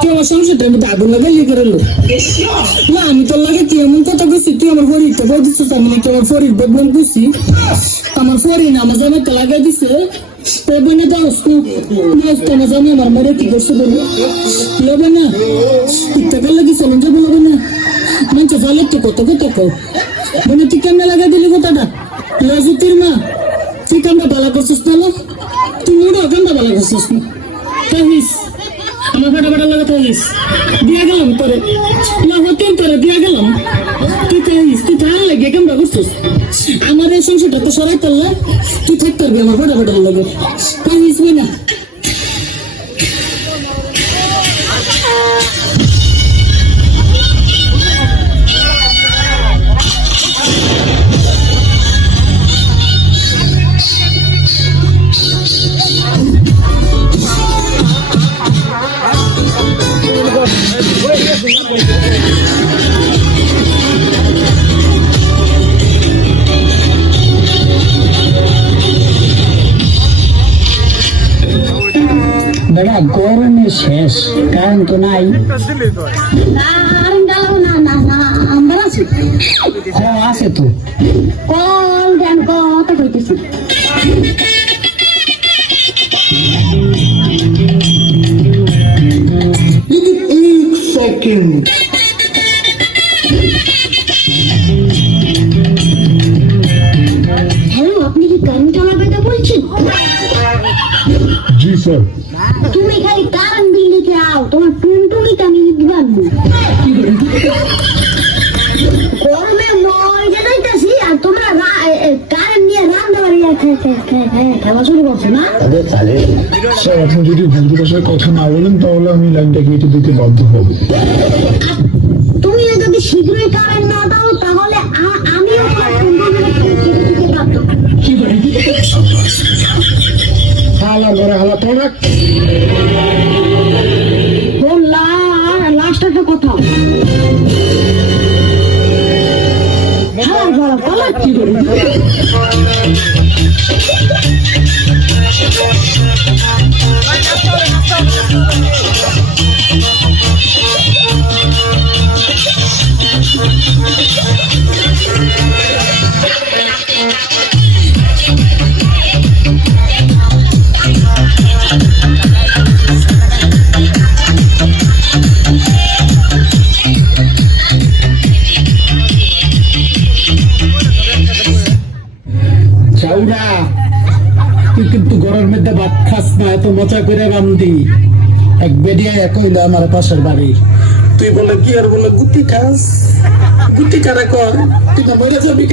তুই আমার সংসারটা আমি আগুন লাগাই করলো না আমি তোর লাগে তুই এমন কথা বলছি তুই আমার ফরিদ তো বলছিস আমি নাকি আমার ফরিদ বদনাম করছি আমার ফরিদ আমার জানে তো লাগাই দিছে তোর বোনে দাও তোমার জানি আমার মেরে কি করছে বলে লবে না টাকা লাগি চলুন যাবো লবে না মঞ্চ জালে তো কত কত কও মানে তুই কেমনে লাগাই দিলি কথাটা লাজুতির মা তুই কেমন ভালো করছিস না তুই মুড়ো কেমন ভালো করছিস না তাহিস আমার ফাটা লাগা তাহিস দিয়া গেলাম তোরে না হতে তোরে দিয়া গেলাম তুই তাহিস তুই থাকা লাগে কেমন করছিস আমার এই সংসারটা তো সরাই তাল্লা তুই থাকতে পারবি আমার ফাটা লাগে তাহিস না বেড়া গরমে শেষ কারণ তো নাই আছে তো কল জ্ঞান কথা কইতেছি সেকেন্ড হ্যালো আপনি কি কারেন্ট চালাবেটা বলছেন জি স্যার তুমি খালি কারেন্ট বিল দিতে আও তোমার টুনটুনিটা আমি দিবান গরমে মজা যাইতাছি আর তোমরা কারেন্ট নিয়ে রান্না বাড়ি খেলা শুরু করছো না স্যার আপনি যদি ভদ্র ভাষায় কথা না বলেন তাহলে আমি লাইনটা কেটে দিতে বাধ্য হব তুমি যদি শীঘ্রই কারেন্ট না দাও তাহলে আমিও হালা ঘরে হালা তোরা লাস্ট একটা কথা কি করে চাউরা তুই কিন্তু ঘরের মধ্যে ভাত খাস না এত মজা করে রান্ধি এক বেডিয়া কইল আমার পাশের বাড়ি তুই বলে কি আর বলে গুটি খাস গুটি কারা কর তুই না মরে যাবি